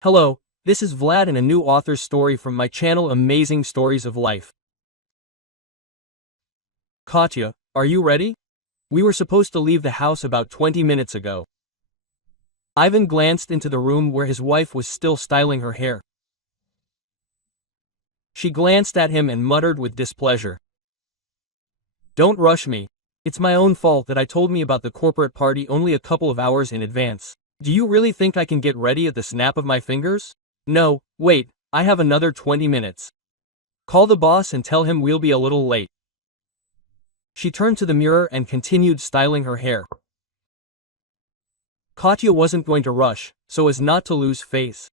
Hello, this is Vlad and a new author's story from my channel Amazing Stories of Life. Katya, are you ready? We were supposed to leave the house about 20 minutes ago. Ivan glanced into the room where his wife was still styling her hair. She glanced at him and muttered with displeasure. Don't rush me. It's my own fault that I told me about the corporate party only a couple of hours in advance. Do you really think I can get ready at the snap of my fingers? No, wait, I have another 20 minutes. Call the boss and tell him we'll be a little late. She turned to the mirror and continued styling her hair. Katya wasn't going to rush, so as not to lose face.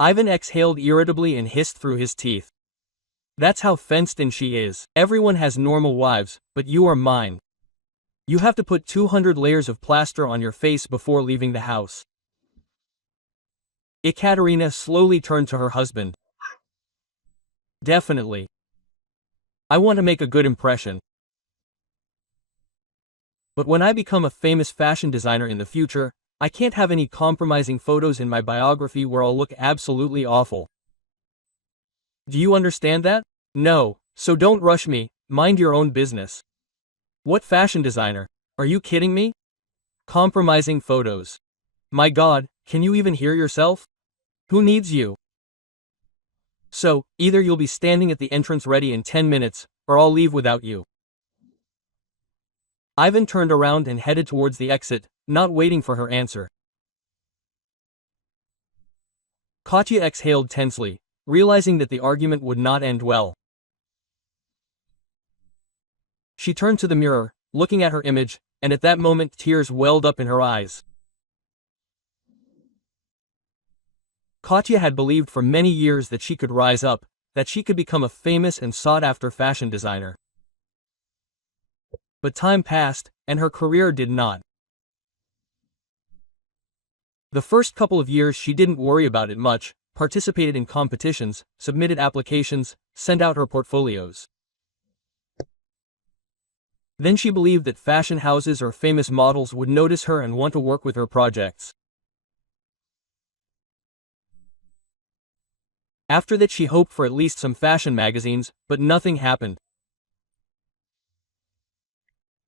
Ivan exhaled irritably and hissed through his teeth. That's how fenced in she is. Everyone has normal wives, but you are mine. You have to put 200 layers of plaster on your face before leaving the house. Ekaterina slowly turned to her husband. Definitely. I want to make a good impression. But when I become a famous fashion designer in the future, I can't have any compromising photos in my biography where I'll look absolutely awful. Do you understand that? No, so don't rush me, mind your own business. What fashion designer? Are you kidding me? Compromising photos. My God, can you even hear yourself? Who needs you? So, either you'll be standing at the entrance ready in 10 minutes, or I'll leave without you. Ivan turned around and headed towards the exit, not waiting for her answer. Katya exhaled tensely, realizing that the argument would not end well. She turned to the mirror, looking at her image, and at that moment tears welled up in her eyes. Katya had believed for many years that she could rise up, that she could become a famous and sought-after fashion designer. But time passed, and her career did not. The first couple of years she didn't worry about it much, participated in competitions, submitted applications, sent out her portfolios. Then she believed that fashion houses or famous models would notice her and want to work with her projects. After that she hoped for at least some fashion magazines, but nothing happened.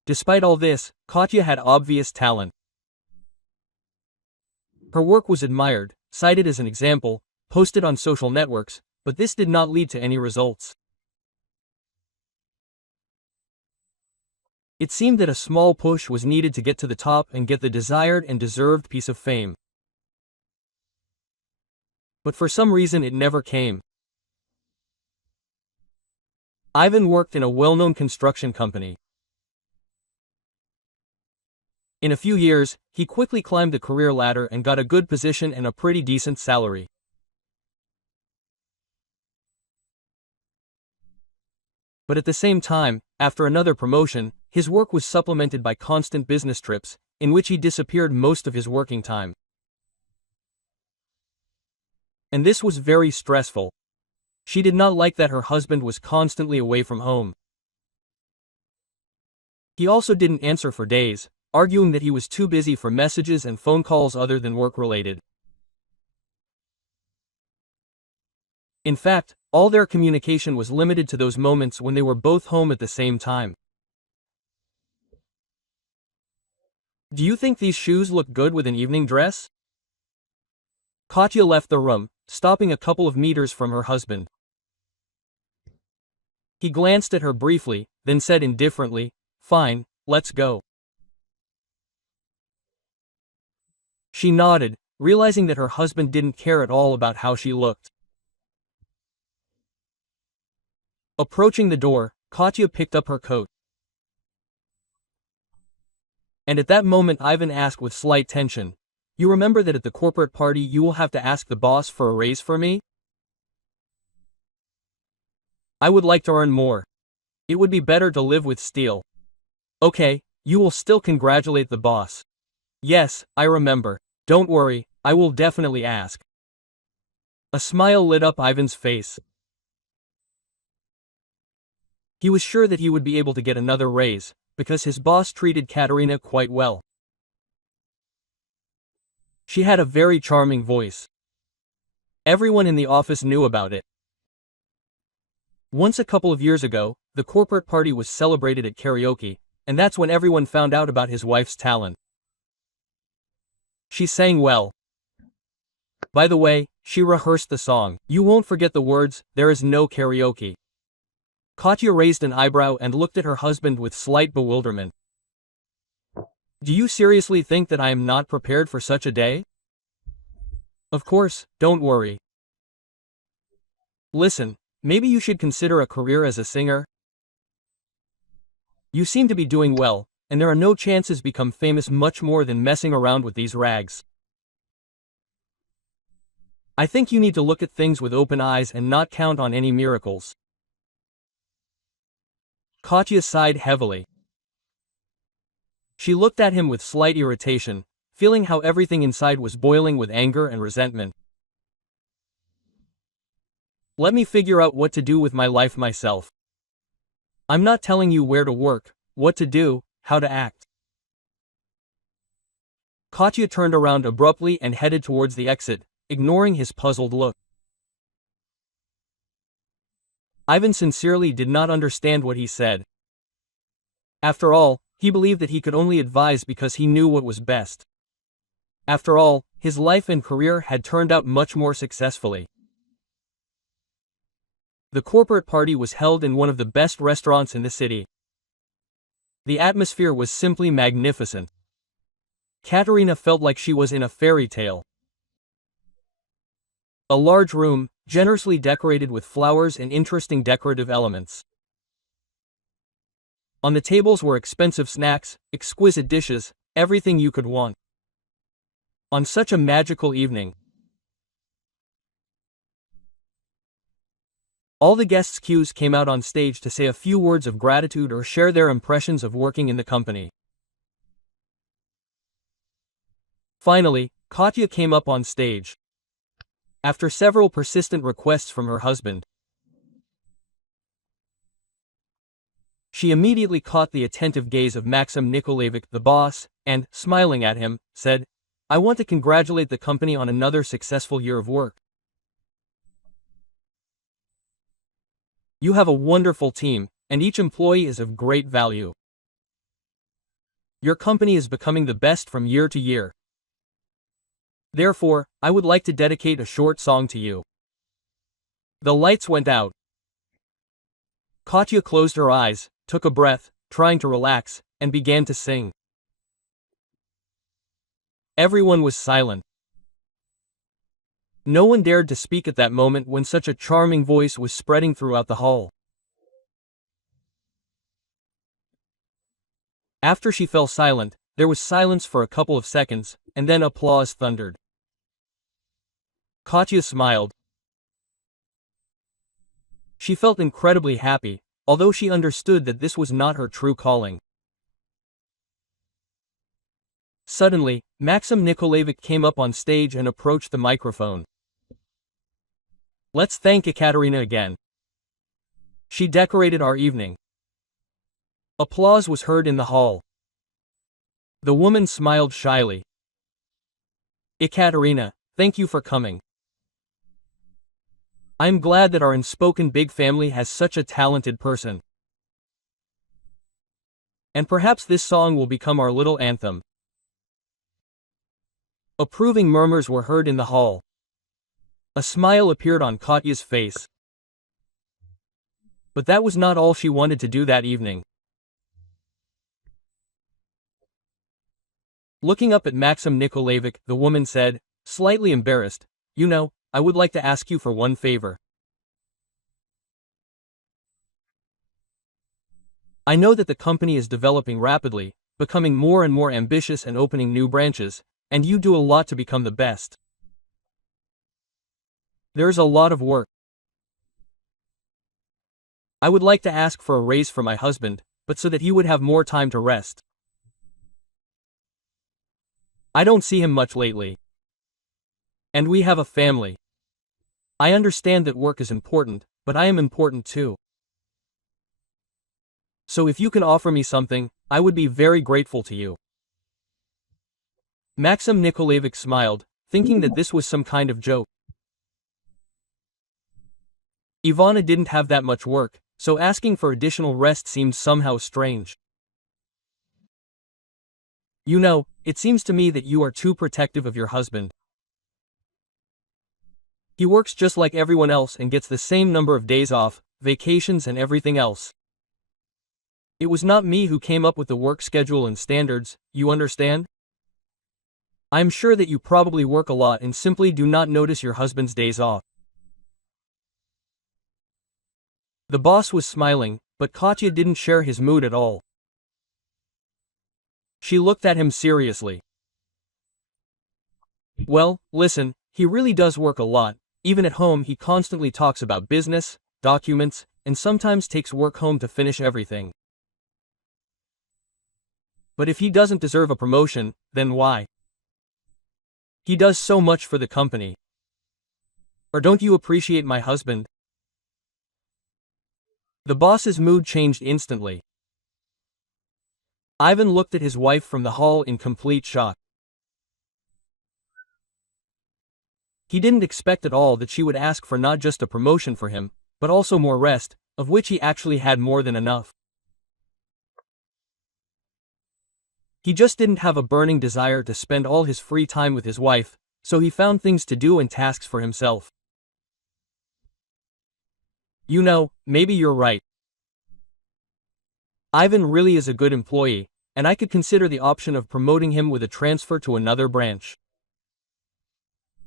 Despite all this, Katya had obvious talent. Her work was admired, cited as an example, posted on social networks, but this did not lead to any results. It seemed that a small push was needed to get to the top and get the desired and deserved piece of fame. But for some reason it never came. Ivan worked in a well-known construction company. In a few years, he quickly climbed the career ladder and got a good position and a pretty decent salary. But at the same time, after another promotion, his work was supplemented by constant business trips, in which he disappeared most of his working time. And this was very stressful. She did not like that her husband was constantly away from home. He also didn't answer for days, arguing that he was too busy for messages and phone calls other than work-related. In fact, all their communication was limited to those moments when they were both home at the same time. Do you think these shoes look good with an evening dress? Katya left the room, stopping a couple of meters from her husband. He glanced at her briefly, then said indifferently, "Fine, let's go." She nodded, realizing that her husband didn't care at all about how she looked. Approaching the door, Katya picked up her coat. And at that moment Ivan asked with slight tension, "You remember that at the corporate party you will have to ask the boss for a raise for me? I would like to earn more. It would be better to live with steel." "Okay, you will still congratulate the boss." "Yes, I remember. Don't worry, I will definitely ask." A smile lit up Ivan's face. He was sure that he would be able to get another raise, because his boss treated Katerina quite well. She had a very charming voice. Everyone in the office knew about it. Once a couple of years ago, the corporate party was celebrated at karaoke, and that's when everyone found out about his wife's talent. She sang well. By the way, she rehearsed the song. You won't forget the words, "There is no karaoke." Katya raised an eyebrow and looked at her husband with slight bewilderment. Do you seriously think that I am not prepared for such a day? Of course, don't worry. Listen, maybe you should consider a career as a singer. You seem to be doing well, and there are no chances become famous much more than messing around with these rags. I think you need to look at things with open eyes and not count on any miracles. Katya sighed heavily. She looked at him with slight irritation, feeling how everything inside was boiling with anger and resentment. Let me figure out what to do with my life myself. I'm not telling you where to work, what to do, how to act. Katya turned around abruptly and headed towards the exit, ignoring his puzzled look. Ivan sincerely did not understand what he said. After all, he believed that he could only advise because he knew what was best. After all, his life and career had turned out much more successfully. The corporate party was held in one of the best restaurants in the city. The atmosphere was simply magnificent. Katerina felt like she was in a fairy tale. A large room, generously decorated with flowers and interesting decorative elements. On the tables were expensive snacks, exquisite dishes, everything you could want. On such a magical evening, all the guests' cues came out on stage to say a few words of gratitude or share their impressions of working in the company. Finally, Katya came up on stage. After several persistent requests from her husband, she immediately caught the attentive gaze of Maxim Nikolaevich, the boss, and, smiling at him, said, "I want to congratulate the company on another successful year of work. You have a wonderful team, and each employee is of great value. Your company is becoming the best from year to year. Therefore, I would like to dedicate a short song to you." The lights went out. Katya closed her eyes, took a breath, trying to relax, and began to sing. Everyone was silent. No one dared to speak at that moment when such a charming voice was spreading throughout the hall. After she fell silent, there was silence for a couple of seconds, and then applause thundered. Katya smiled. She felt incredibly happy, although she understood that this was not her true calling. Suddenly, Maxim Nikolaevich came up on stage and approached the microphone. Let's thank Ekaterina again. She decorated our evening. Applause was heard in the hall. The woman smiled shyly. Ekaterina, thank you for coming. I'm glad that our unspoken big family has such a talented person. And perhaps this song will become our little anthem. Approving murmurs were heard in the hall. A smile appeared on Katya's face. But that was not all she wanted to do that evening. Looking up at Maxim Nikolaevich, the woman said, slightly embarrassed, "You know, I would like to ask you for one favor. I know that the company is developing rapidly, becoming more and more ambitious and opening new branches, and you do a lot to become the best. There's a lot of work. I would like to ask for a raise for my husband, but so that he would have more time to rest. I don't see him much lately. And we have a family. I understand that work is important, but I am important too. So if you can offer me something, I would be very grateful to you." Maxim Nikolaevich smiled, thinking that this was some kind of joke. Ivana didn't have that much work, so asking for additional rest seemed somehow strange. You know, it seems to me that you are too protective of your husband. He works just like everyone else and gets the same number of days off, vacations and everything else. It was not me who came up with the work schedule and standards, you understand? I'm sure that you probably work a lot and simply do not notice your husband's days off. The boss was smiling, but Katya didn't share his mood at all. She looked at him seriously. Well, listen, he really does work a lot. Even at home he constantly talks about business, documents, and sometimes takes work home to finish everything. But if he doesn't deserve a promotion, then why? He does so much for the company. Or don't you appreciate my husband? The boss's mood changed instantly. Ivan looked at his wife from the hall in complete shock. He didn't expect at all that she would ask for not just a promotion for him, but also more rest, of which he actually had more than enough. He just didn't have a burning desire to spend all his free time with his wife, so he found things to do and tasks for himself. You know, maybe you're right. Ivan really is a good employee, and I could consider the option of promoting him with a transfer to another branch.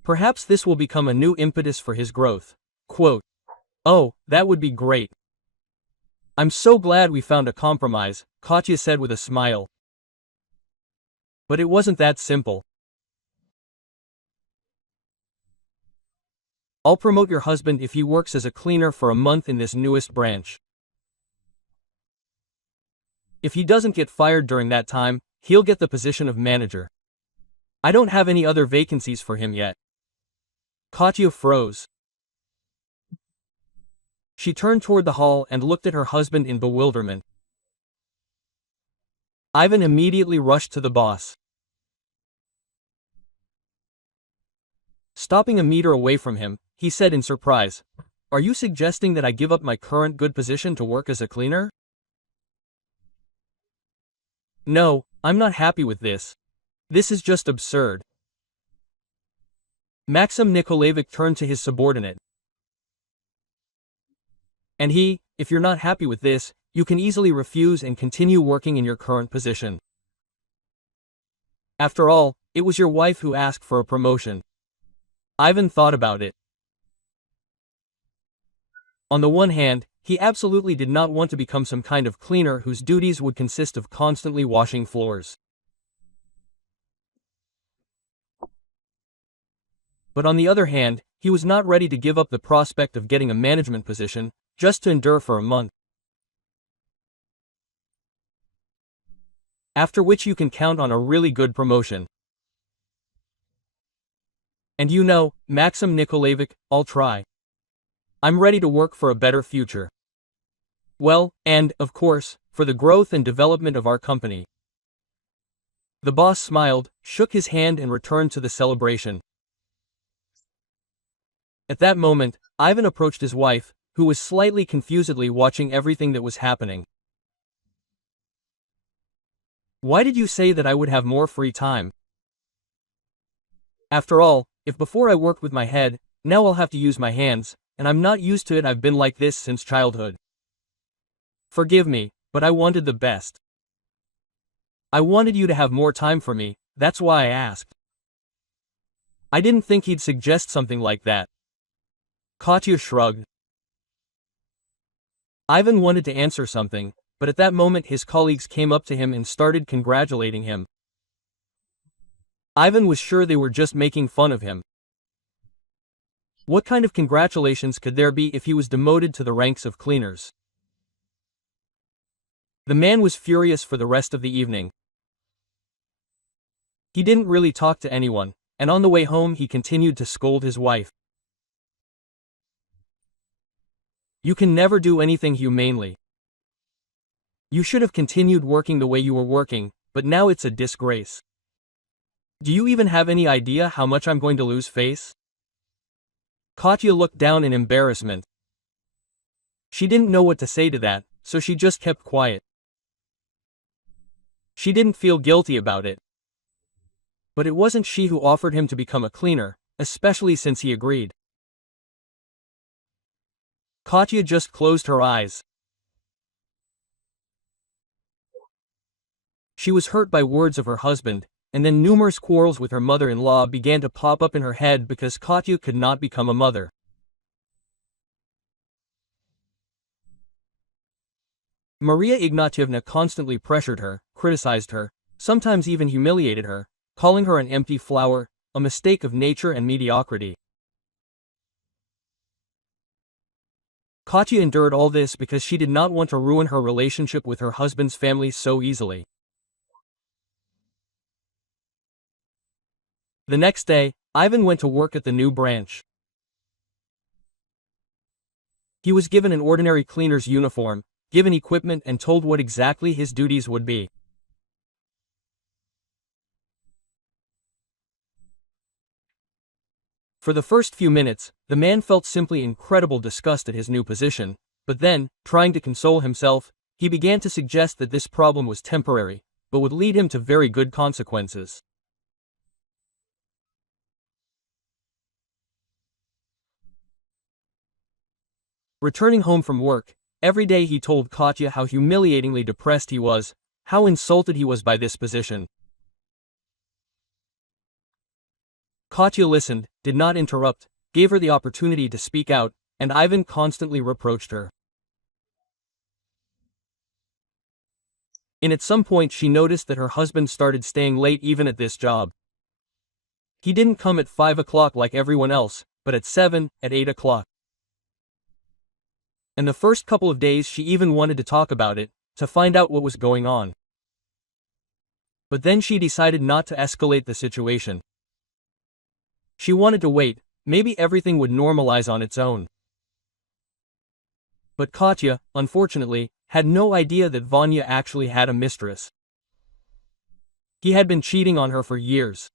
Perhaps this will become a new impetus for his growth. Quote, "Oh, that would be great. I'm so glad we found a compromise," Katya said with a smile. But it wasn't that simple. I'll promote your husband if he works as a cleaner for a month in this newest branch. If he doesn't get fired during that time, he'll get the position of manager. I don't have any other vacancies for him yet. Katya froze. She turned toward the hall and looked at her husband in bewilderment. Ivan immediately rushed to the boss. Stopping a meter away from him, he said in surprise, "Are you suggesting that I give up my current good position to work as a cleaner?" "No, I'm not happy with this. This is just absurd." Maxim Nikolaevich turned to his subordinate. "And if you're not happy with this, you can easily refuse and continue working in your current position. After all, it was your wife who asked for a promotion." Ivan thought about it. On the one hand, he absolutely did not want to become some kind of cleaner whose duties would consist of constantly washing floors. But on the other hand, he was not ready to give up the prospect of getting a management position, just to endure for a month. After which you can count on a really good promotion. And you know, Maxim Nikolaevich, I'll try. I'm ready to work for a better future. Well, and, of course, for the growth and development of our company. The boss smiled, shook his hand and returned to the celebration. At that moment, Ivan approached his wife, who was slightly confusedly watching everything that was happening. "Why did you say that I would have more free time? After all, if before I worked with my head, now I'll have to use my hands, and I'm not used to it. I've been like this since childhood. Forgive me, but I wanted the best. I wanted you to have more time for me, that's why I asked." I didn't think he'd suggest something like that. Katya shrugged. Ivan wanted to answer something, but at that moment his colleagues came up to him and started congratulating him. Ivan was sure they were just making fun of him. What kind of congratulations could there be if he was demoted to the ranks of cleaners? The man was furious for the rest of the evening. He didn't really talk to anyone, and on the way home he continued to scold his wife. "You can never do anything humanely. You should have continued working the way you were working, but now it's a disgrace. Do you even have any idea how much I'm going to lose face? Katya looked down in embarrassment. She didn't know what to say to that, so she just kept quiet. She didn't feel guilty about it. But it wasn't she who offered him to become a cleaner, especially since he agreed. Katya just closed her eyes. She was hurt by words of her husband, and then numerous quarrels with her mother-in-law began to pop up in her head because Katya could not become a mother. Maria Ignatyevna constantly pressured her, criticized her, sometimes even humiliated her, calling her an empty flower, a mistake of nature and mediocrity. Katya endured all this because she did not want to ruin her relationship with her husband's family so easily. The next day, Ivan went to work at the new branch. He was given an ordinary cleaner's uniform, given equipment and told what exactly his duties would be. For the first few minutes, the man felt simply incredible disgust at his new position, but then, trying to console himself, he began to suggest that this problem was temporary, but would lead him to very good consequences. Returning home from work, every day he told Katya how humiliatingly depressed he was, how insulted he was by this position. Katya listened, did not interrupt, gave her the opportunity to speak out, and Ivan constantly reproached her. At some point she noticed that her husband started staying late even at this job. He didn't come at 5 o'clock like everyone else, but at 7, at 8 o'clock. And the first couple of days she even wanted to talk about it, to find out what was going on. But then she decided not to escalate the situation. She wanted to wait, maybe everything would normalize on its own. But Katya, unfortunately, had no idea that Vanya actually had a mistress. He had been cheating on her for years.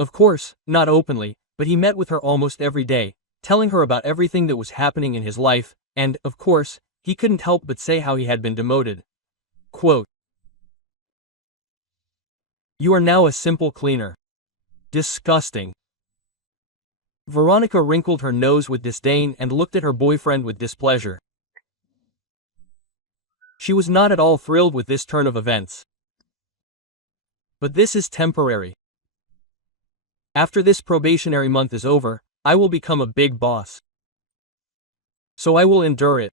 Of course, not openly, but he met with her almost every day, telling her about everything that was happening in his life, and, of course, he couldn't help but say how he had been demoted. Quote, "You are now a simple cleaner. Disgusting." Veronica wrinkled her nose with disdain and looked at her boyfriend with displeasure. She was not at all thrilled with this turn of events. But this is temporary. After this probationary month is over, I will become a big boss. So I will endure it.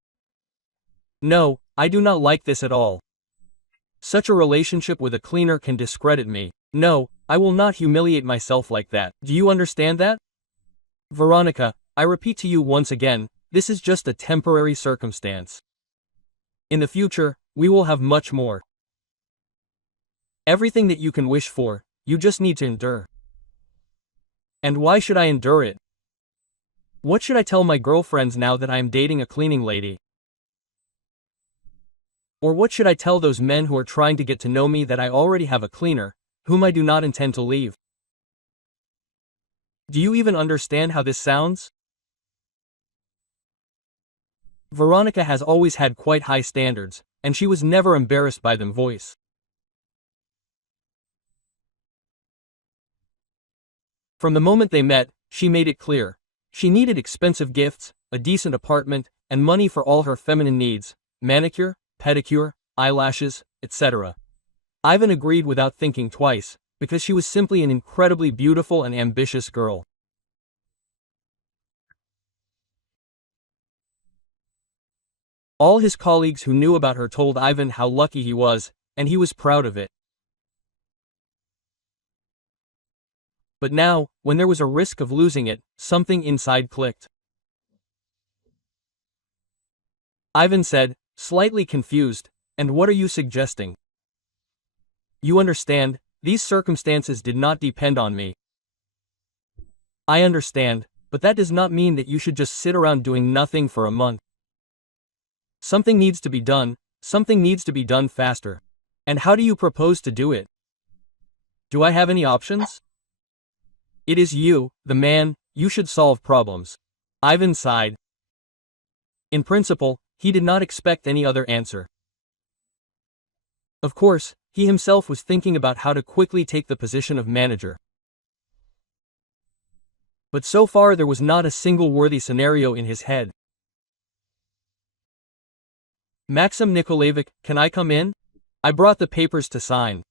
No, I do not like this at all. Such a relationship with a cleaner can discredit me. No, I will not humiliate myself like that. Do you understand that? Veronica, I repeat to you once again, this is just a temporary circumstance. In the future, we will have much more. Everything that you can wish for, you just need to endure. And why should I endure it? What should I tell my girlfriends now that I am dating a cleaning lady? Or what should I tell those men who are trying to get to know me that I already have a cleaner, whom I do not intend to leave? Do you even understand how this sounds? Veronica has always had quite high standards, and she was never embarrassed by them. Voice. From the moment they met, she made it clear. She needed expensive gifts, a decent apartment, and money for all her feminine needs, manicure, pedicure, eyelashes, etc. Ivan agreed without thinking twice, because she was simply an incredibly beautiful and ambitious girl. All his colleagues who knew about her told Ivan how lucky he was, and he was proud of it. But now, when there was a risk of losing it, something inside clicked. Ivan said, slightly confused, "And what are you suggesting?" "You understand, these circumstances did not depend on me." "I understand, but that does not mean that you should just sit around doing nothing for a month. Something needs to be done, something needs to be done faster." And how do you propose to do it? Do I have any options? It is you, the man, you should solve problems. Ivan sighed. In principle, he did not expect any other answer. Of course, he himself was thinking about how to quickly take the position of manager. But so far there was not a single worthy scenario in his head. Maxim Nikolaevich, can I come in? I brought the papers to sign.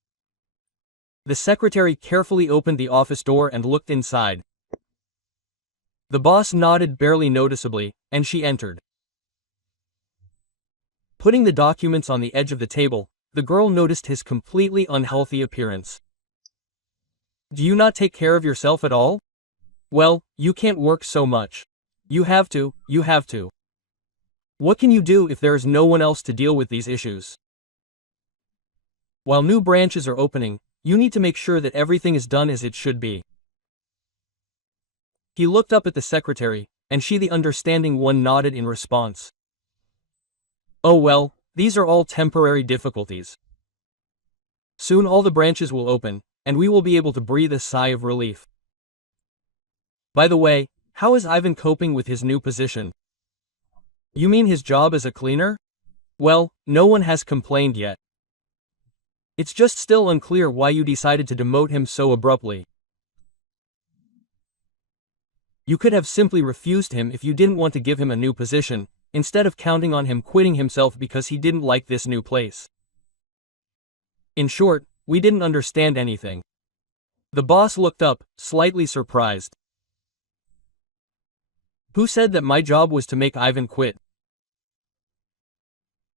The secretary carefully opened the office door and looked inside. The boss nodded barely noticeably, and she entered. Putting the documents on the edge of the table, the girl noticed his completely unhealthy appearance. Do you not take care of yourself at all? Well, you can't work so much. You have to. What can you do if there is no one else to deal with these issues? While new branches are opening, you need to make sure that everything is done as it should be. He looked up at the secretary, and she, the understanding one, nodded in response. Oh well, these are all temporary difficulties. Soon all the branches will open, and we will be able to breathe a sigh of relief. By the way, how is Ivan coping with his new position? You mean his job as a cleaner? Well, no one has complained yet. It's just still unclear why you decided to demote him so abruptly. You could have simply refused him if you didn't want to give him a new position, instead of counting on him quitting himself because he didn't like this new place. In short, we didn't understand anything. The boss looked up, slightly surprised. Who said that my job was to make Ivan quit?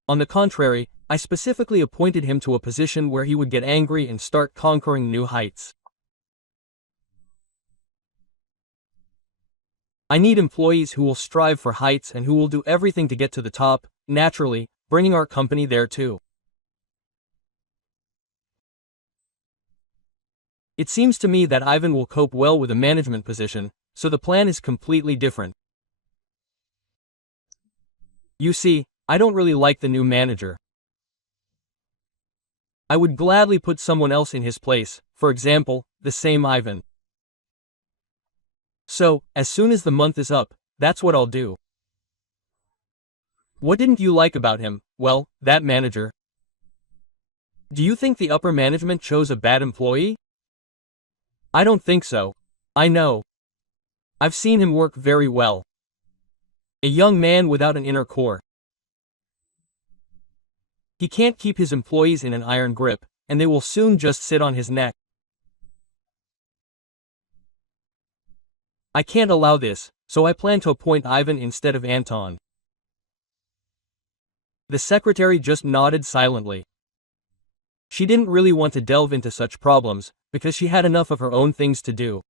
On the contrary, I specifically appointed him to a position where he would get angry and start conquering new heights. I need employees who will strive for heights and who will do everything to get to the top, naturally, bringing our company there too. It seems to me that Ivan will cope well with a management position, so the plan is completely different. You see, I don't really like the new manager. I would gladly put someone else in his place, for example, the same Ivan. So, as soon as the month is up, that's what I'll do. What didn't you like about him? Well, that manager. Do you think the upper management chose a bad employee? I don't think so. I know. I've seen him work very well. A young man without an inner core. He can't keep his employees in an iron grip, and they will soon just sit on his neck. I can't allow this, so I plan to appoint Ivan instead of Anton. The secretary just nodded silently. She didn't really want to delve into such problems, because she had enough of her own things to do.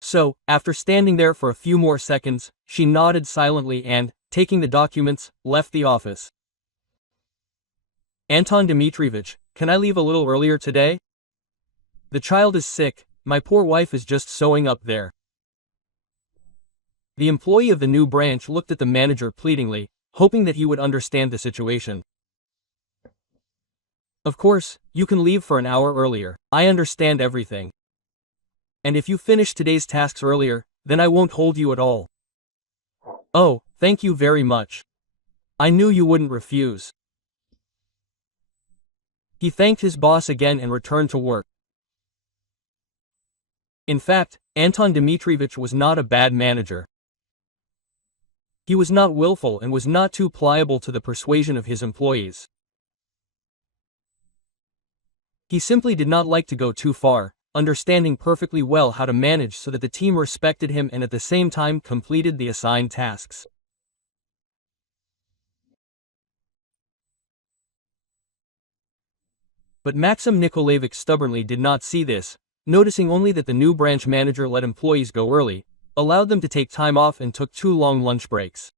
So, after standing there for a few more seconds, she nodded silently and, taking the documents, left the office. Anton Dmitrievich, can I leave a little earlier today? The child is sick, my poor wife is just sewing up there. The employee of the new branch looked at the manager pleadingly, hoping that he would understand the situation. Of course, you can leave for an hour earlier, I understand everything. And if you finish today's tasks earlier, then I won't hold you at all. Oh, thank you very much. I knew you wouldn't refuse. He thanked his boss again and returned to work. In fact, Anton Dmitrievich was not a bad manager. He was not willful and was not too pliable to the persuasion of his employees. He simply did not like to go too far, understanding perfectly well how to manage so that the team respected him and at the same time completed the assigned tasks. But Maxim Nikolaevich stubbornly did not see this, noticing only that the new branch manager let employees go early, allowed them to take time off and took 2 long lunch breaks.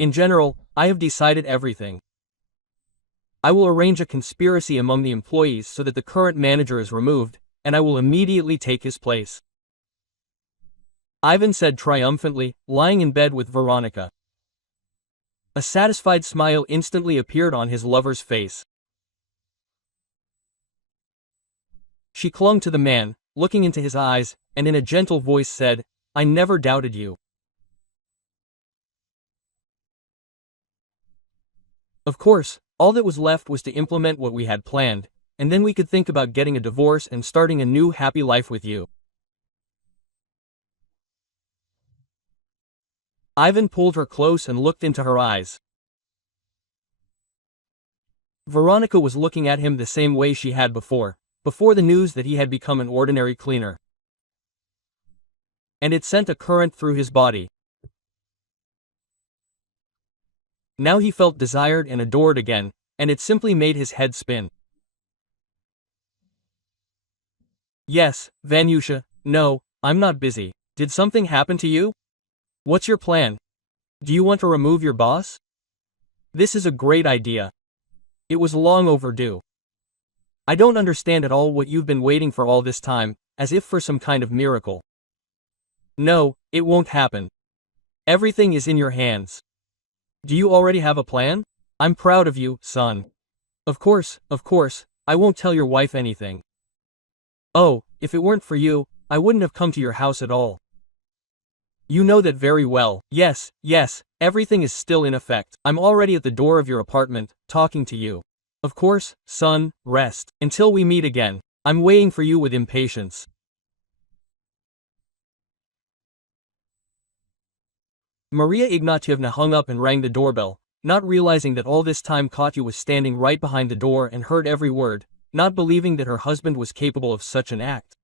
In general, I have decided everything. I will arrange a conspiracy among the employees so that the current manager is removed, and I will immediately take his place. Ivan said triumphantly, lying in bed with Veronica. A satisfied smile instantly appeared on his lover's face. She clung to the man, looking into his eyes, and in a gentle voice said, "I never doubted you." Of course, all that was left was to implement what we had planned, and then we could think about getting a divorce and starting a new happy life with you. Ivan pulled her close and looked into her eyes. Veronica was looking at him the same way she had before the news that he had become an ordinary cleaner. And it sent a current through his body. Now he felt desired and adored again, and it simply made his head spin. "Yes, Vanyusha, no, I'm not busy. Did something happen to you? What's your plan? Do you want to remove your boss? This is a great idea. It was long overdue. I don't understand at all what you've been waiting for all this time, as if for some kind of miracle. No, it won't happen. Everything is in your hands. Do you already have a plan? I'm proud of you, son. Of course, I won't tell your wife anything. Oh, if it weren't for you, I wouldn't have come to your house at all. You know that very well. Yes, everything is still in effect. I'm already at the door of your apartment, talking to you. Of course, son, rest. Until we meet again. I'm waiting for you with impatience." Maria Ignatyevna hung up and rang the doorbell, not realizing that all this time Katya was standing right behind the door and heard every word, not believing that her husband was capable of such an act.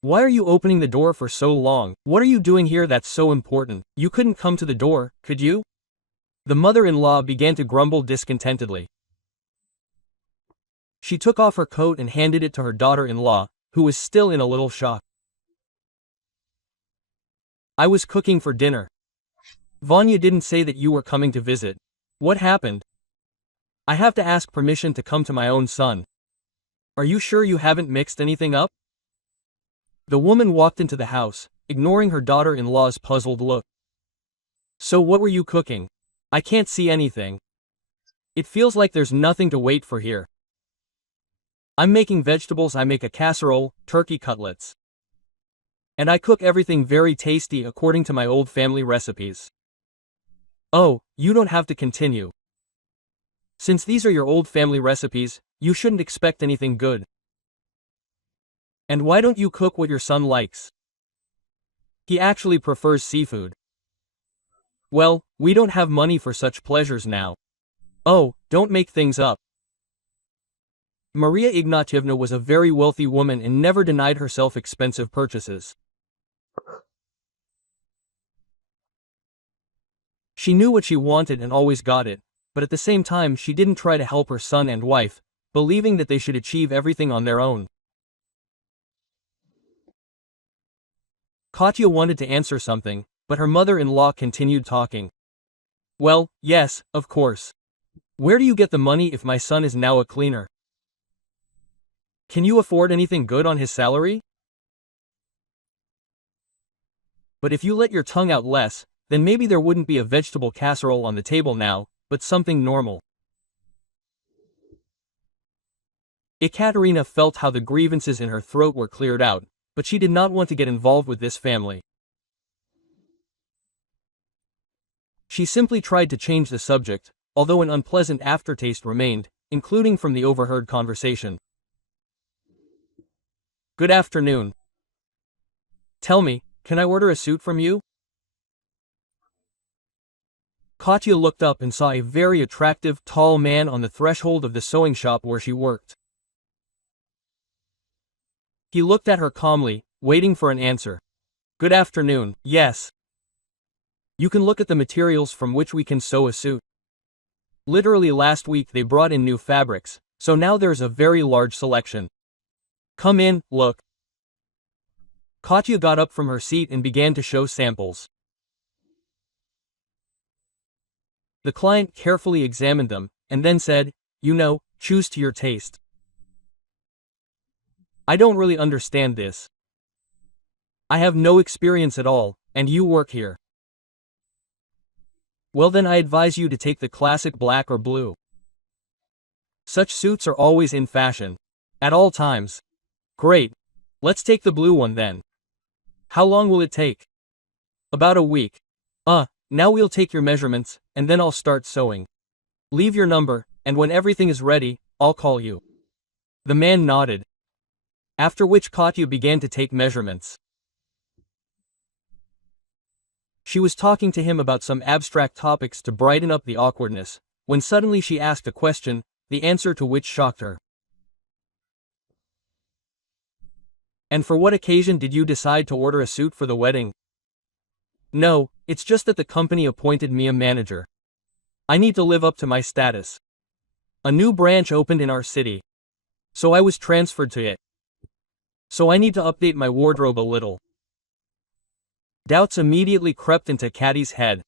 "Why are you opening the door for so long? What are you doing here that's so important? You couldn't come to the door, could you?" The mother-in-law began to grumble discontentedly. She took off her coat and handed it to her daughter-in-law, who was still in a little shock. "I was cooking for dinner. Vanya didn't say that you were coming to visit. What happened? I have to ask permission to come to my own son. Are you sure you haven't mixed anything up?" The woman walked into the house, ignoring her daughter-in-law's puzzled look. "So what were you cooking? I can't see anything. It feels like there's nothing to wait for here." "I'm making vegetables. I make a casserole, turkey cutlets. And I cook everything very tasty according to my old family recipes." "Oh, you don't have to continue. Since these are your old family recipes, you shouldn't expect anything good. And why don't you cook what your son likes? He actually prefers seafood." "Well, we don't have money for such pleasures now." "Oh, don't make things up." Maria Ignatyevna was a very wealthy woman and never denied herself expensive purchases. She knew what she wanted and always got it, but at the same time she didn't try to help her son and wife, believing that they should achieve everything on their own. Katya wanted to answer something, but her mother-in-law continued talking. "Well, yes, of course. Where do you get the money if my son is now a cleaner? Can you afford anything good on his salary? But if you let your tongue out less, then maybe there wouldn't be a vegetable casserole on the table now, but something normal." Ekaterina felt how the grievances in her throat were cleared out, but she did not want to get involved with this family. She simply tried to change the subject, although an unpleasant aftertaste remained, including from the overheard conversation. "Good afternoon. Tell me, can I order a suit from you?" Katya looked up and saw a very attractive, tall man on the threshold of the sewing shop where she worked. He looked at her calmly, waiting for an answer. "Good afternoon, yes. You can look at the materials from which we can sew a suit. Literally last week they brought in new fabrics, so now there's a very large selection. Come in, look." Katya got up from her seat and began to show samples. The client carefully examined them, and then said, "Choose to your taste. I don't really understand this. I have no experience at all, And you work here. Well then I advise you to take the classic black or blue. Such suits are always in fashion. At all times. Great. Let's take the blue one then. How long will it take? About a week. Now we'll take your measurements, and then I'll start sewing. Leave your number, and when everything is ready, I'll call you. The man nodded. After which Katya began to take measurements. She was talking to him about some abstract topics to brighten up the awkwardness, when suddenly she asked a question, the answer to which shocked her. And for what occasion did you decide to order a suit for the wedding? No, it's just that the company appointed me a manager. I need to live up to my status. A new branch opened in our city. So I was transferred to it. So I need to update my wardrobe a little. Doubts immediately crept into Caddy's head.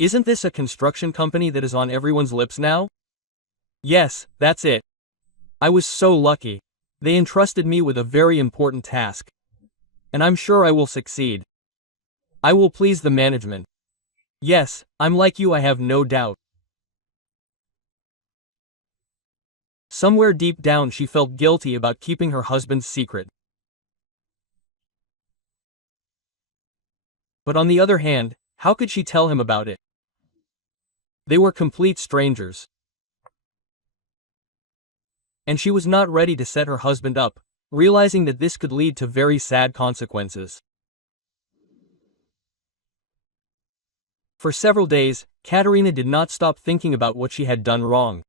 Isn't this a construction company that is on everyone's lips now? Yes, that's it. I was so lucky. They entrusted me with a very important task. And I'm sure I will succeed. I will please the management. Yes, I'm like you, I have no doubt. Somewhere deep down she felt guilty about keeping her husband's secret. But on the other hand, how could she tell him about it? They were complete strangers. And she was not ready to set her husband up, realizing that this could lead to very sad consequences. For several days, Katerina did not stop thinking about what she had done wrong.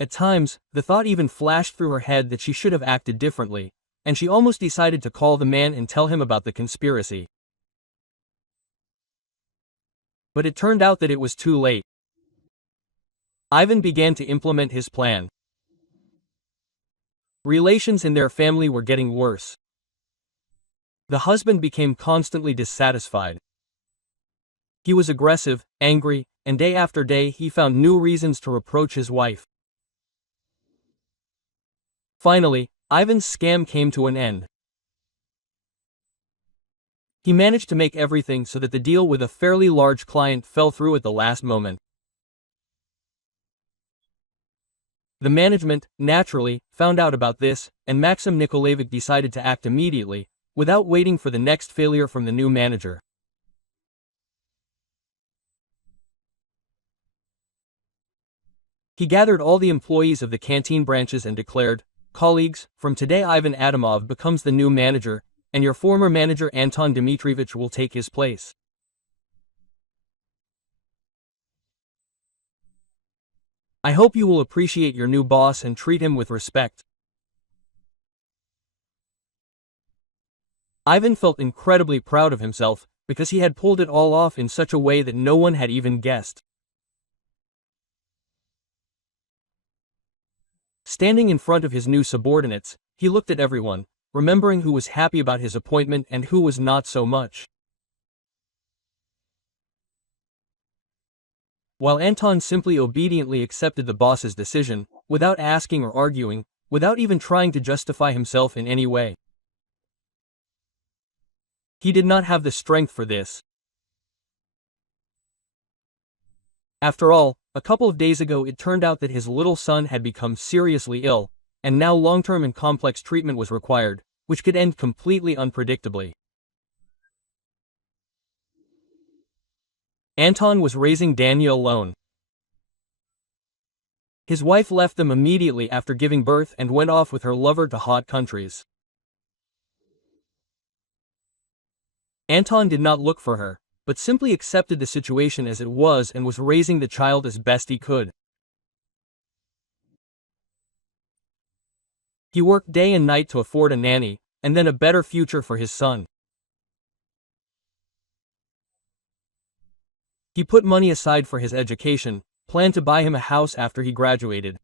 At times, the thought even flashed through her head that she should have acted differently, and she almost decided to call the man and tell him about the conspiracy. But it turned out that it was too late. Ivan began to implement his plan. Relations in their family were getting worse. The husband became constantly dissatisfied. He was aggressive, angry, and day after day he found new reasons to reproach his wife. Finally, Ivan's scam came to an end. He managed to make everything so that the deal with a fairly large client fell through at the last moment. The management, naturally, found out about this, and Maxim Nikolaevich decided to act immediately, without waiting for the next failure from the new manager. He gathered all the employees of the canteen branches and declared, "Colleagues, from today Ivan Adamov becomes the new manager, and your former manager Anton Dmitrievich will take his place. I hope you will appreciate your new boss and treat him with respect." Ivan felt incredibly proud of himself, because he had pulled it all off in such a way that no one had even guessed. Standing in front of his new subordinates, he looked at everyone, remembering who was happy about his appointment and who was not so much. While Anton simply obediently accepted the boss's decision, without asking or arguing, without even trying to justify himself in any way. He did not have the strength for this. After all, a couple of days ago it turned out that his little son had become seriously ill, and now long-term and complex treatment was required, which could end completely unpredictably. Anton was raising Danya alone. His wife left them immediately after giving birth and went off with her lover to hot countries. Anton did not look for her, but simply accepted the situation as it was and was raising the child as best he could. He worked day and night to afford a nanny, and then a better future for his son. He put money aside for his education, planned to buy him a house after he graduated.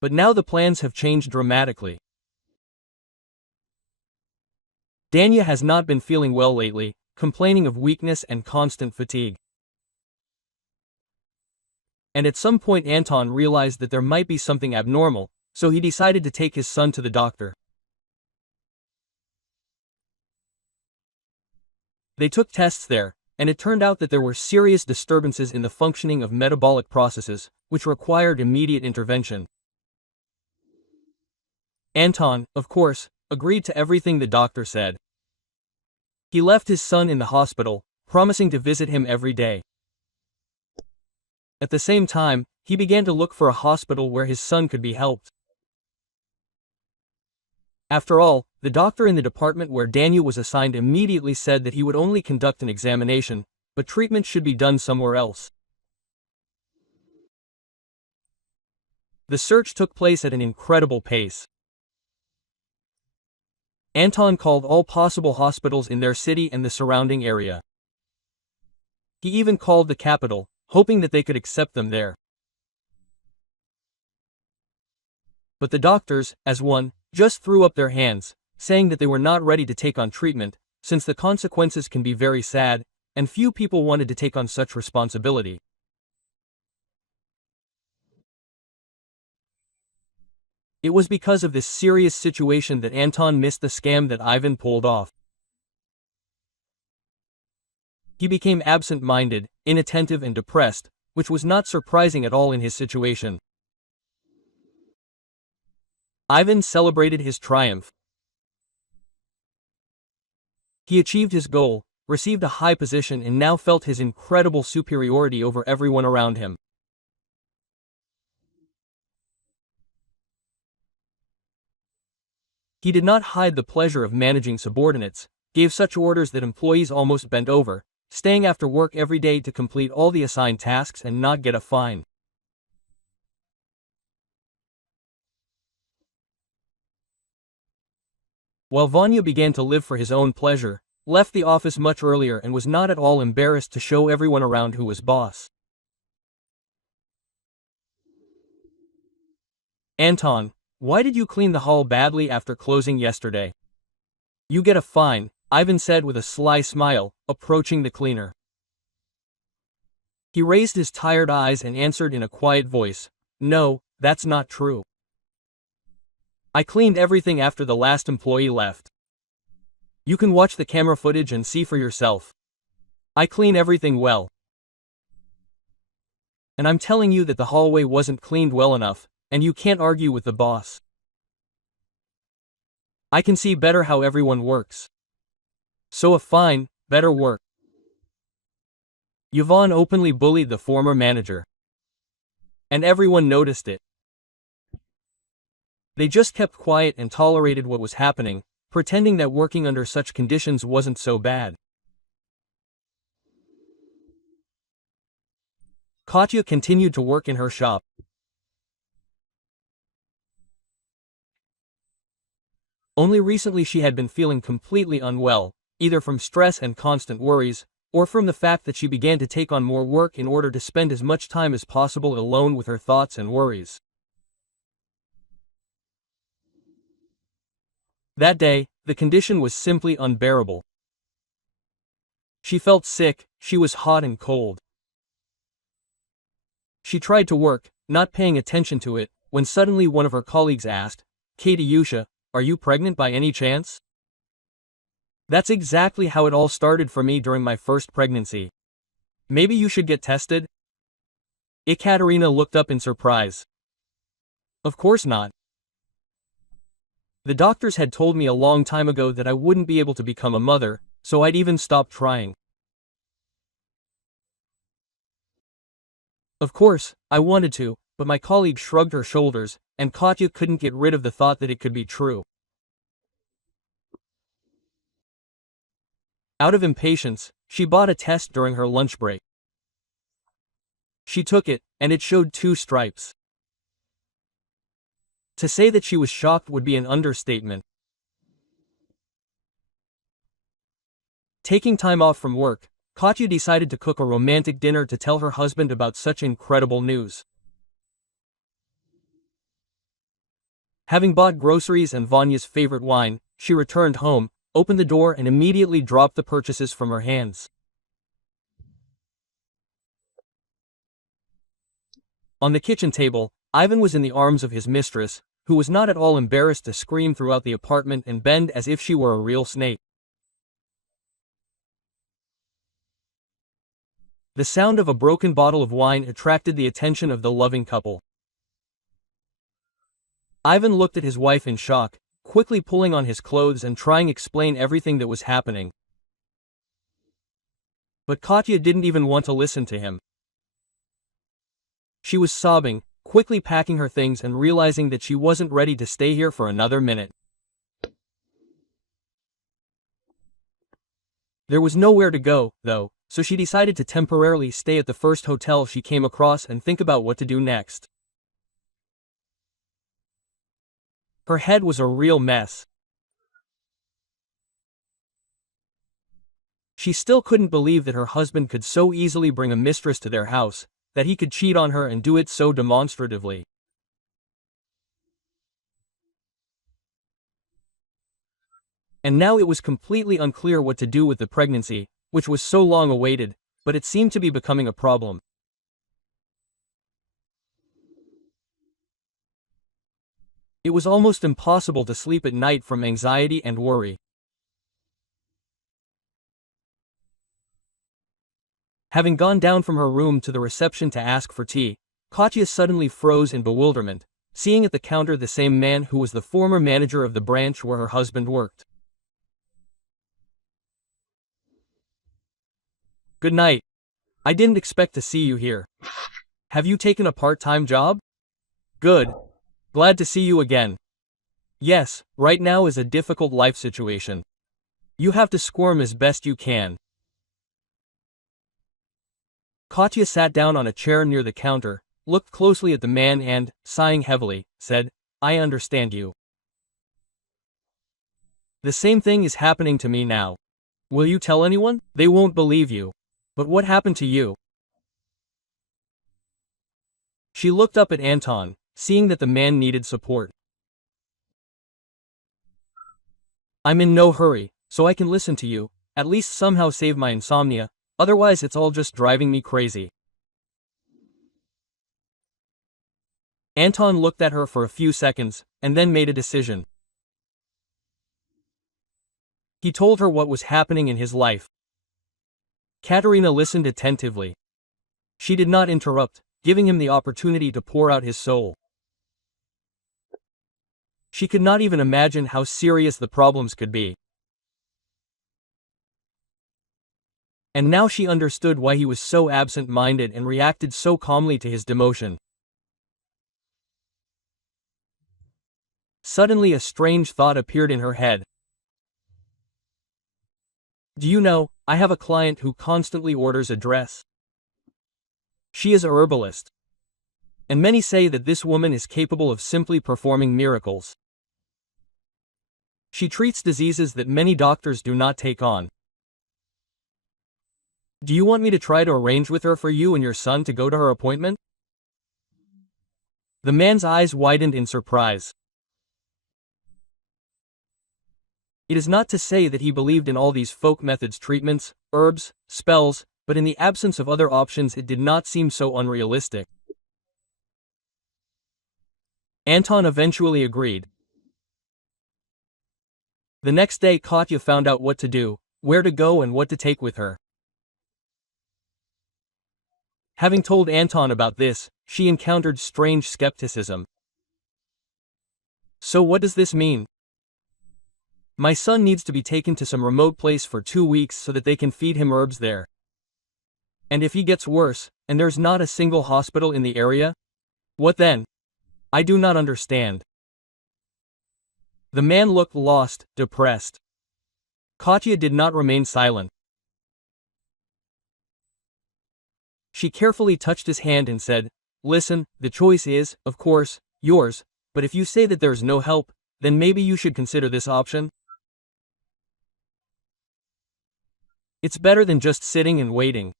But now the plans have changed dramatically. Danya has not been feeling well lately, complaining of weakness and constant fatigue. And at some point Anton realized that there might be something abnormal, so he decided to take his son to the doctor. They took tests there, and it turned out that there were serious disturbances in the functioning of metabolic processes, which required immediate intervention. Anton, of course, agreed to everything the doctor said. He left his son in the hospital, promising to visit him every day. At the same time, he began to look for a hospital where his son could be helped. After all, the doctor in the department where Daniel was assigned immediately said that he would only conduct an examination, but treatment should be done somewhere else. The search took place at an incredible pace. Anton called all possible hospitals in their city and the surrounding area. He even called the capital, hoping that they could accept them there. But the doctors, as one, just threw up their hands, saying that they were not ready to take on treatment, since the consequences can be very sad, and few people wanted to take on such responsibility. It was because of this serious situation that Anton missed the scam that Ivan pulled off. He became absent-minded, inattentive and depressed, which was not surprising at all in his situation. Ivan celebrated his triumph. He achieved his goal, received a high position and now felt his incredible superiority over everyone around him. He did not hide the pleasure of managing subordinates, gave such orders that employees almost bent over, staying after work every day to complete all the assigned tasks and not get a fine. While Vanya began to live for his own pleasure, left the office much earlier and was not at all embarrassed to show everyone around who was boss. Anton, why did you clean the hall badly after closing yesterday? You get a fine, Ivan said with a sly smile, approaching the cleaner. He raised his tired eyes and answered in a quiet voice, "No, that's not true. I cleaned everything after the last employee left. You can watch the camera footage and see for yourself. I clean everything well. And I'm telling you that the hallway wasn't cleaned well enough, and you can't argue with the boss. I can see better how everyone works. So a fine, better work." Yvonne openly bullied the former manager. And everyone noticed it. They just kept quiet and tolerated what was happening, pretending that working under such conditions wasn't so bad. Katya continued to work in her shop. Only recently she had been feeling completely unwell, either from stress and constant worries, or from the fact that she began to take on more work in order to spend as much time as possible alone with her thoughts and worries. That day, the condition was simply unbearable. She felt sick, she was hot and cold. She tried to work, not paying attention to it, when suddenly one of her colleagues asked, "Katyusha, are you pregnant by any chance?" That's exactly how it all started for me during my first pregnancy. Maybe you should get tested? Ekaterina looked up in surprise. Of course not. The doctors had told me a long time ago that I wouldn't be able to become a mother, so I'd even stopped trying. Of course, I wanted to, but my colleague shrugged her shoulders, and Katya couldn't get rid of the thought that it could be true. Out of impatience, she bought a test during her lunch break. She took it, and it showed 2 stripes. To say that she was shocked would be an understatement. Taking time off from work, Katya decided to cook a romantic dinner to tell her husband about such incredible news. Having bought groceries and Vanya's favorite wine, she returned home, opened the door and immediately dropped the purchases from her hands. On the kitchen table, Ivan was in the arms of his mistress, who was not at all embarrassed to scream throughout the apartment and bend as if she were a real snake. The sound of a broken bottle of wine attracted the attention of the loving couple. Ivan looked at his wife in shock, quickly pulling on his clothes and trying to explain everything that was happening. But Katya didn't even want to listen to him. She was sobbing, quickly packing her things and realizing that she wasn't ready to stay here for another minute. There was nowhere to go, though, so she decided to temporarily stay at the first hotel she came across and think about what to do next. Her head was a real mess. She still couldn't believe that her husband could so easily bring a mistress to their house, that he could cheat on her and do it so demonstratively. And now it was completely unclear what to do with the pregnancy, which was so long awaited, but it seemed to be becoming a problem. It was almost impossible to sleep at night from anxiety and worry. Having gone down from her room to the reception to ask for tea, Katya suddenly froze in bewilderment, seeing at the counter the same man who was the former manager of the branch where her husband worked. "Good night. I didn't expect to see you here. Have you taken a part-time job?" "Good. Glad to see you again." "Yes, right now is a difficult life situation. You have to squirm as best you can." Katya sat down on a chair near the counter, looked closely at the man and, sighing heavily, said, "I understand you. The same thing is happening to me now. Will you tell anyone? They won't believe you. But what happened to you?" She looked up at Anton, seeing that the man needed support. "I'm in no hurry, so I can listen to you, at least somehow save my insomnia, otherwise it's all just driving me crazy." Anton looked at her for a few seconds, and then made a decision. He told her what was happening in his life. Katerina listened attentively. She did not interrupt, giving him the opportunity to pour out his soul. She could not even imagine how serious the problems could be. And now she understood why he was so absent-minded and reacted so calmly to his demotion. Suddenly a strange thought appeared in her head. "Do you know, I have a client who constantly orders a dress. She is a herbalist. And many say that this woman is capable of simply performing miracles. She treats diseases that many doctors do not take on. Do you want me to try to arrange with her for you and your son to go to her appointment?" The man's eyes widened in surprise. It is not to say that he believed in all these folk methods, treatments, herbs, spells, but in the absence of other options it did not seem so unrealistic. Anton eventually agreed. The next day Katya found out what to do, where to go and what to take with her. Having told Anton about this, she encountered strange skepticism. "So what does this mean?" "My son needs to be taken to some remote place for 2 weeks so that they can feed him herbs there. And if he gets worse, and there's not a single hospital in the area? What then? I do not understand." The man looked lost, depressed. Katya did not remain silent. She carefully touched his hand and said, "Listen, the choice is, of course, yours, but if you say that there's no help, then maybe you should consider this option. It's better than just sitting and waiting."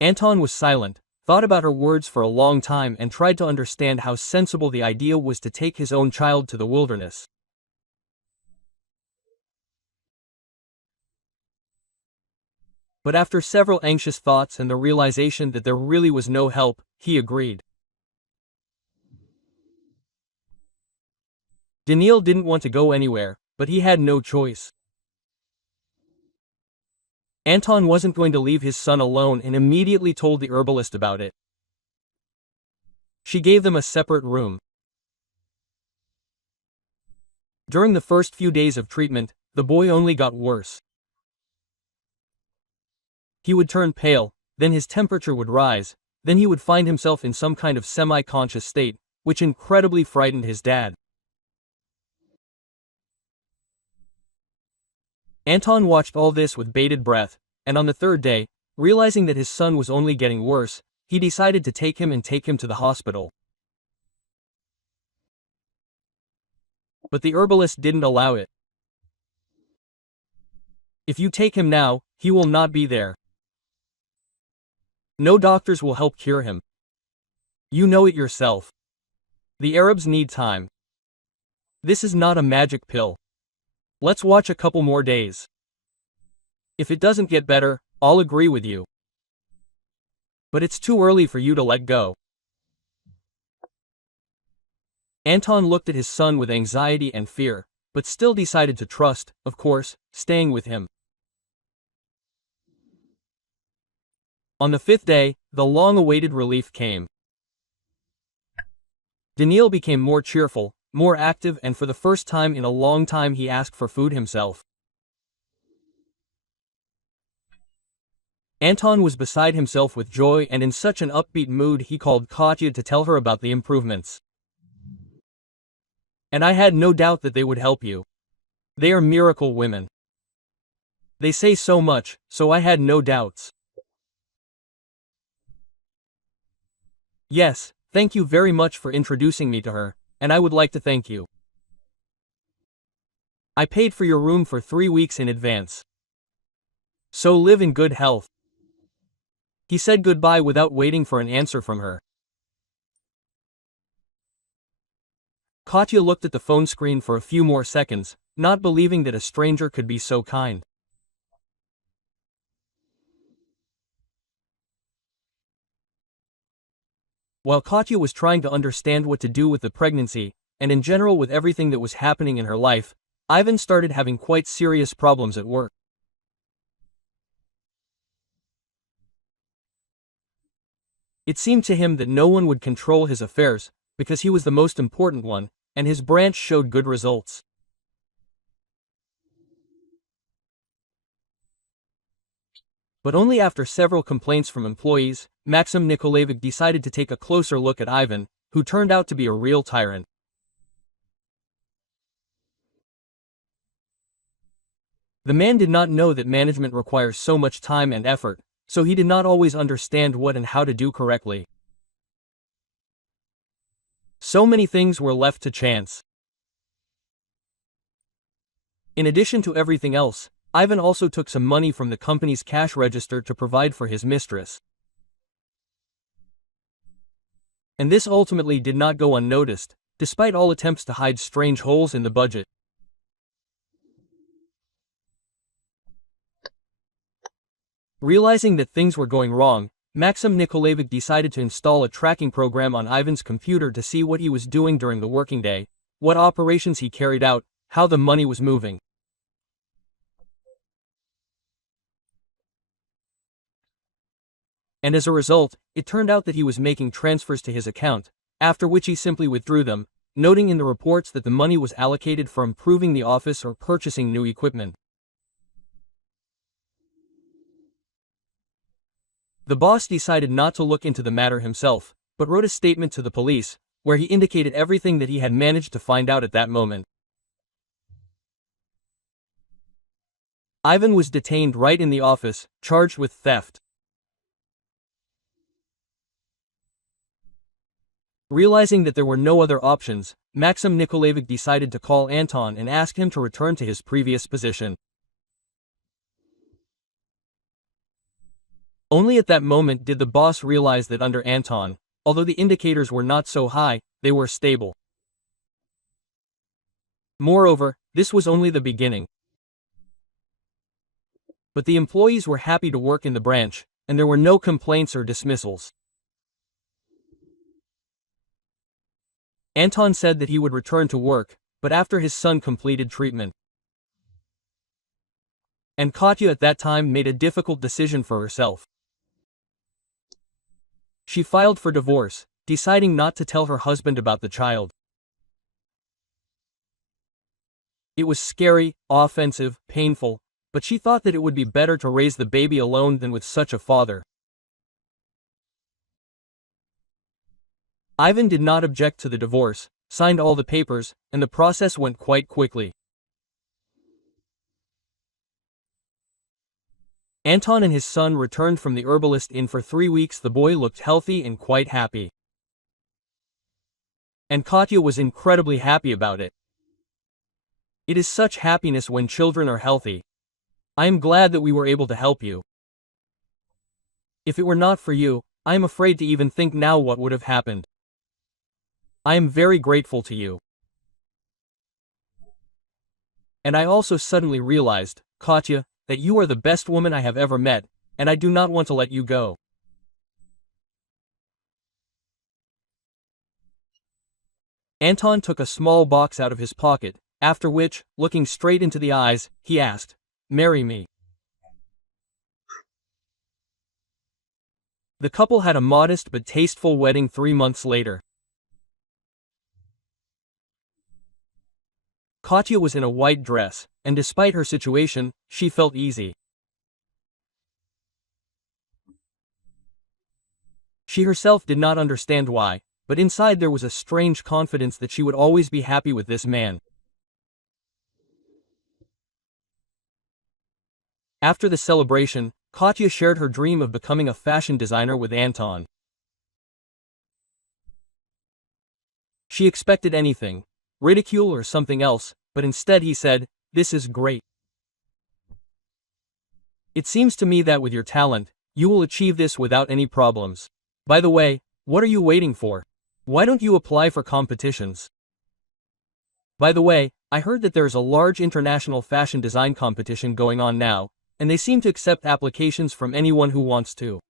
Anton was silent, thought about her words for a long time and tried to understand how sensible the idea was to take his own child to the wilderness. But after several anxious thoughts and the realization that there really was no help, he agreed. Daniil didn't want to go anywhere, but he had no choice. Anton wasn't going to leave his son alone and immediately told the herbalist about it. She gave them a separate room. During the first few days of treatment, the boy only got worse. He would turn pale, then his temperature would rise, then he would find himself in some kind of semi-conscious state, which incredibly frightened his dad. Anton watched all this with bated breath, and on the third day, realizing that his son was only getting worse, he decided to take him to the hospital. But the herbalist didn't allow it. If you take him now, he will not be there. No doctors will help cure him. You know it yourself. The Arabs need time. This is not a magic pill. Let's watch a couple more days. If it doesn't get better, I'll agree with you. But it's too early for you to let go. Anton looked at his son with anxiety and fear, but still decided to trust, of course, staying with him. On the fifth day, the long-awaited relief came. Daniil became more cheerful, more active, and for the first time in a long time he asked for food himself. Anton was beside himself with joy, and in such an upbeat mood he called Katya to tell her about the improvements. And I had no doubt that they would help you. They are miracle women. They say so much, so I had no doubts. Yes, thank you very much for introducing me to her, and I would like to thank you. I paid for your room for 3 weeks in advance. So live in good health. He said goodbye without waiting for an answer from her. Katya looked at the phone screen for a few more seconds, not believing that a stranger could be so kind. While Katya was trying to understand what to do with the pregnancy, and in general with everything that was happening in her life, Ivan started having quite serious problems at work. It seemed to him that no one would control his affairs, because he was the most important one, and his branch showed good results. But only after several complaints from employees, Maxim Nikolaevich decided to take a closer look at Ivan, who turned out to be a real tyrant. The man did not know that management requires so much time and effort, so he did not always understand what and how to do correctly. So many things were left to chance. In addition to everything else, Ivan also took some money from the company's cash register to provide for his mistress. And this ultimately did not go unnoticed, despite all attempts to hide strange holes in the budget. Realizing that things were going wrong, Maxim Nikolaevich decided to install a tracking program on Ivan's computer to see what he was doing during the working day, what operations he carried out, how the money was moving. And as a result, it turned out that he was making transfers to his account, after which he simply withdrew them, noting in the reports that the money was allocated for improving the office or purchasing new equipment. The boss decided not to look into the matter himself, but wrote a statement to the police, where he indicated everything that he had managed to find out at that moment. Ivan was detained right in the office, charged with theft. Realizing that there were no other options, Maxim Nikolaevich decided to call Anton and ask him to return to his previous position. Only at that moment did the boss realize that under Anton, although the indicators were not so high, they were stable. Moreover, this was only the beginning. But the employees were happy to work in the branch, and there were no complaints or dismissals. Anton said that he would return to work, but after his son completed treatment. And Katya at that time made a difficult decision for herself. She filed for divorce, deciding not to tell her husband about the child. It was scary, offensive, painful, but she thought that it would be better to raise the baby alone than with such a father. Ivan did not object to the divorce, signed all the papers, and the process went quite quickly. Anton and his son returned from the herbalist inn for 3 weeks. The boy looked healthy and quite happy. And Katya was incredibly happy about it. It is such happiness when children are healthy. I am glad that we were able to help you. If it were not for you, I am afraid to even think now what would have happened. I am very grateful to you. And I also suddenly realized, Katya, that you are the best woman I have ever met, and I do not want to let you go. Anton took a small box out of his pocket, after which, looking straight into the eyes, he asked, "Marry me." The couple had a modest but tasteful wedding 3 months later. Katya was in a white dress, and despite her situation, she felt easy. She herself did not understand why, but inside there was a strange confidence that she would always be happy with this man. After the celebration, Katya shared her dream of becoming a fashion designer with Anton. She expected anything, ridicule or something else, but instead he said, "This is great. It seems to me that with your talent, you will achieve this without any problems. By the way, what are you waiting for? Why don't you apply for competitions? By the way, I heard that there is a large international fashion design competition going on now, and they seem to accept applications from anyone who wants to.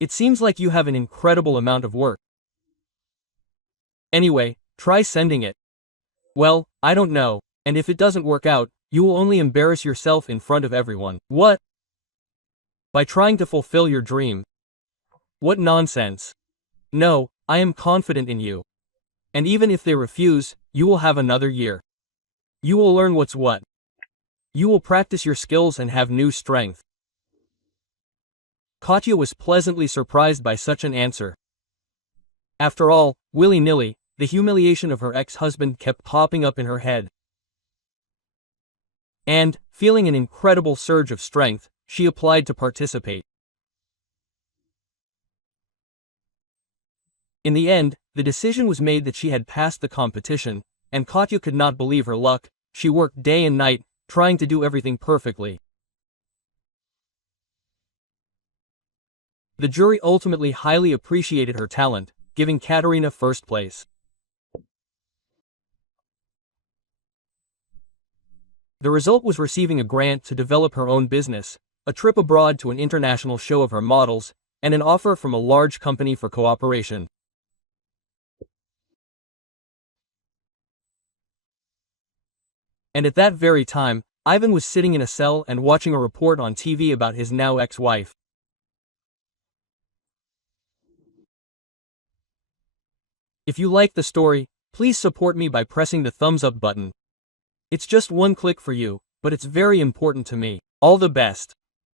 It seems like you have an incredible amount of work. Anyway, try sending it. Well, I don't know, and if it doesn't work out, you will only embarrass yourself in front of everyone." "What? By trying to fulfill your dream? What nonsense. No, I am confident in you. And even if they refuse, you will have another year. You will learn what's what. You will practice your skills and have new strength." Katya was pleasantly surprised by such an answer. After all, willy-nilly, the humiliation of her ex-husband kept popping up in her head. And, feeling an incredible surge of strength, she applied to participate. In the end, the decision was made that she had passed the competition, and Katya could not believe her luck. She worked day and night, trying to do everything perfectly. The jury ultimately highly appreciated her talent, giving Katerina first place. The result was receiving a grant to develop her own business, a trip abroad to an international show of her models, and an offer from a large company for cooperation. And at that very time, Ivan was sitting in a cell and watching a report on TV about his now ex-wife. If you like the story, please support me by pressing the thumbs up button. It's just one click for you, but it's very important to me. All the best.